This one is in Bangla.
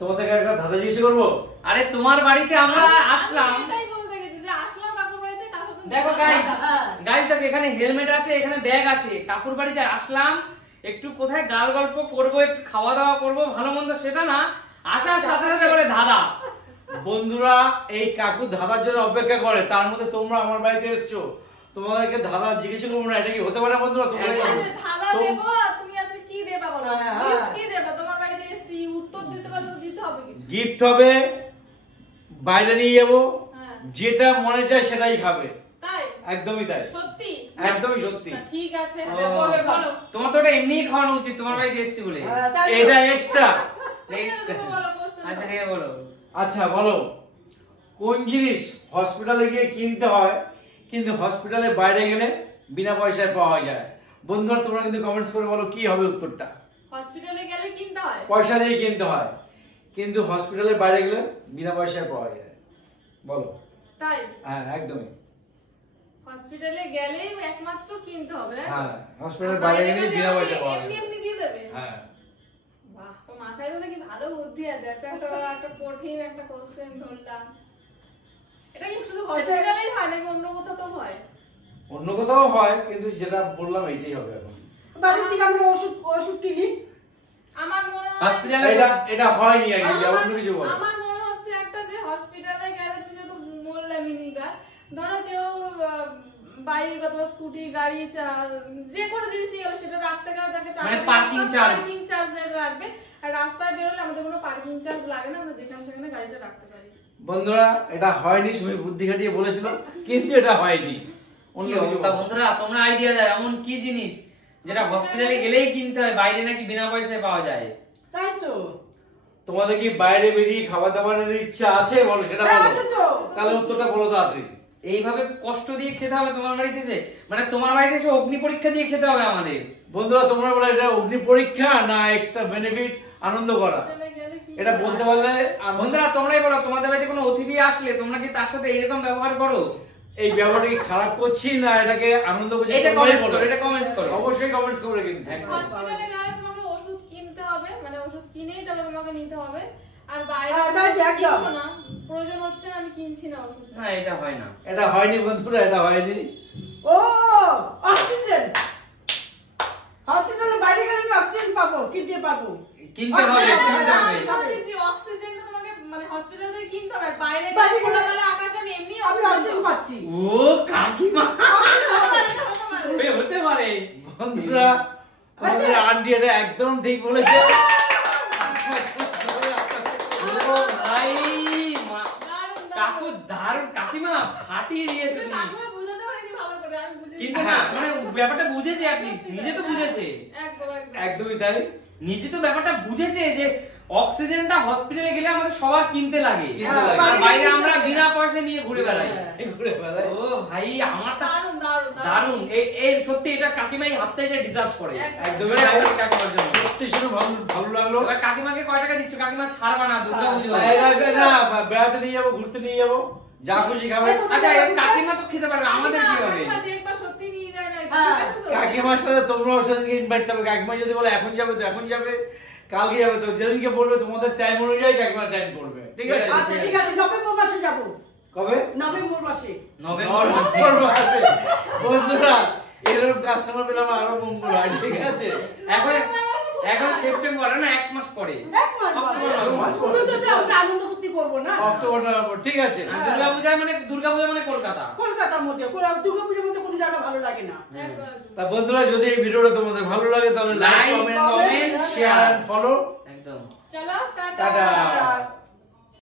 তোমাদেরকে একটা ধাঁধা জিজ্ঞেস করবো। আরে তোমার বাড়িতে আমরা আসলাম, দেখো গাইস দেখো এখানে হেলমেট আছে, এখানে ব্যাগ আছে, কাকুর বাড়িতে আসলাম, একটু কোথায় গাল গল্প করবো, একটু খাওয়া দাওয়া করবো, ভালো মন্দ, সেটা না, আসার সাথে সাথে করে ধাঁধা। বন্ধুরা এই কাকু ধাঁধার জন্য অপেক্ষা করে, তার মধ্যে তোমরা আমার বাড়িতে এসছো, তোমাদেরকে ধাঁধা জিজ্ঞেস করবো না, এটা কি হতে পারে বন্ধুরা? গিফট হবে, বাইরে নিয়ে যাবো, যেটা মনে চায় সেটাই খাবে। একদমই তাই, সত্যি একদমই সত্যি। ঠিক আছে, তোমার তো ওটা এমনিই খাওয়ানো উচিত, তোমার বাড়িতে এসেছি বলে। এটা এক্সট্রা। আচ্ছা ঠিক আছে বলো। আচ্ছা বলো, কোন জিনিস হসপিটালে গিয়ে কিনতে হয় কিন্তু হসপিটালে বাইরে গেলে বিনা পয়সায় পাওয়া যায়? বন্ধুরা তোমরা কিন্তু কমেন্টস করে বলো কি হবে উত্তরটা। হসপিটালে গেলে কিনতে হয়, পয়সা দিয়ে কিনতে হয় কিন্তু হসপিটালে বাইরে গেলে বিনা পয়সায় পাওয়া যায়, বলো। তাই? হ্যাঁ একদমই। হসপিটালে গেলেই একমাত্র কিনতে হবে। হ্যাঁ, হসপিটালের বাইরে গেলে বিনা পয়সায় পাওয়া যায়। এমনি এমনি দিয়ে দেবে? হ্যাঁ। বাহ, তো মাথায় তো কি ভালো বুদ্ধি আছে। একটা কঠিন একটা কোশ্চেন ধরলাম। এটা কি শুধু হসপিটালেই হয় নাকি অন্য কোথাও তো হয়? অন্য কোথাও হয় কিন্তু যেটা বললাম এইটাই হবে এখন। বাড়ি থেকে আমরা ওষুধ কিনি। আমার মনে হয় হসপিটালে এটা হয়নি আর কি, অন্য কিছু বলো। আমার মনে হচ্ছে একটা যে হসপিটালে গেলে তুমি তো বললে মিনিংটা, ধরো কেউ বাইক অথবা স্কুটি গাড়ি যে কোনো জিনিস নিয়ে গেলে সেটা রাস্তা গেলে তাকে পার্কিং চার্জ লাগবে, আর রাস্তায় বেরোলে আমাদের কোনো পার্কিং চার্জ লাগে না, আমরা যেখানে সেখানে গাড়িটা রাখতে পারি। বন্ধুরা এটা হয়নি, তুমি বুদ্ধি খাটিয়ে বলেছিল কিন্তু এটা হয়নি। অন্য কিছু বন্ধুরা তোমরা আইডিয়া দাও, এমন কি জিনিস যেটা হসপিটালে গেলেই কিনতে হয়, বাইরে নাকি বিনা পয়সায় পাওয়া যায়? তাই তো। তোমাদের কি বাইরে বেরিয়ে খাবার দাবারের ইচ্ছা আছে? বলো সেটা বলো, তাহলে উত্তরটা বলো তাড়াতাড়ি। এইভাবে কষ্ট দিয়ে খেতে হবে তোমার বাড়িতে এসে? মানে তোমার বাড়িতে এসে অগ্নি পরীক্ষা দিয়ে খেতে হবে আমাদের? বন্ধুরা তোমরা বলো এটা অগ্নি পরীক্ষা না এক্সট্রা বেনিফিট আনন্দ করা? এটা বলতে পারলে। বন্ধুরা তোমরাই বলো, তোমাদের বাড়িতে কোনো অতিথি আসলে তোমরা কি তার সাথে এইরকম ব্যবহার করো? এই ব্যবহারটা কি খারাপ করছি না এটাকে আনন্দ করছি? এটা কমেন্টস করো, এটা কমেন্টস করো, অবশ্যই কমেন্টস করে কিন্তু। হসপিটালে গেলে তোমাকে ওষুধ কিনতে হবে, মানে ওষুধ কিনেই তবে তোমাকে নিতে হবে, আর বাইরে কিনছো না, প্রয়োজন হচ্ছে না, আমি কিনছি না ওষুধ। না এটা হয় না, এটা হয়নি বন্ধুরা, এটা হয়নি। ও অক্সিজেন, হসপিটালে বাইরে গেলে আমি অক্সিজেন পাবো, কিনতে পাবো, কিনতে হবে, কিনতে হবে। অক্সিজেনটা তোমাকে মানে হসপিটাল থেকে কিনতে হবে, বাইরে গেলে আকাশে আমি এমনি অক্সিজেন পাচ্ছি। ও কাকিমা হতে পারে। বন্ধুরা আমাদের আন্টি এটা একদম ঠিক বলেছে। ভাই কাকু দারুণ, কাকিমা ফাটিয়ে দিয়েছে তুমি। কিন্তু না মানে ব্যাপারটা বুঝেছে, আপনি নিজে তো বুঝেছে। একদমই তাই, নিজে তো ব্যাপারটা বুঝেছে যে অক্সিজেনটা হসপিটালে গেলে আমাদের সবার কিনতে লাগে, আর বাইরে আমরা বিনা পয়সা নিয়ে ঘুরে বেড়াই। ও ভাই আমার দারুণ, এই সত্যি এটা কাকিমাই হাতটা এটা ডিজার্ভ করে। একদমই কাকিমার জন্য সত্যি শুনে ভালো লাগলো। এবার কাকিমাকে কয় টাকা দিচ্ছ? কাকিমা ছাড়বা না, দুর্গাপুজো না বেড়াতে নিয়ে যাবো, ঘুরতে নিয়ে যাবো, যা খুশি খাবে। আচ্ছা কাকিমা তো খেতে পারবে, আমাদের কি হবে? কাকিমার সাথে তোমরাও সেদিনকে ইনভাইট করবে। কাকিমা যদি বলে এখন যাবে তো এখন যাবে, কালকে যাবে তো যেদিনকে বলবে তোমাদের টাইম অনুযায়ী কাকিমা টাইম করবে, ঠিক আছে? আচ্ছা ঠিক আছে, নভেম্বর মাসে যাব। কবে? নভেম্বর মাসে। নভেম্বর মাসে। বন্ধুরা এরকম কাস্টমার পেলে আমার আরো মঙ্গল হয়, ঠিক আছে? এখন সেপ্টেম্বর না, এক মাস পরে আনন্দ ফুর্তি করবো না, অক্টোবর নভেম্বর, ঠিক আছে? দুর্গাপূজা মানে কলকাতা, কলকাতার মধ্যে। দুর্গাপূজার মধ্যে কোনো জায়গা ভালো লাগে না। তা বন্ধুরা যদি এই ভিডিওটা তোমাদের ভালো লাগে তাহলে লাইক, কমেন্ট, শেয়ার, ফলো। একদম। চলো টাটা।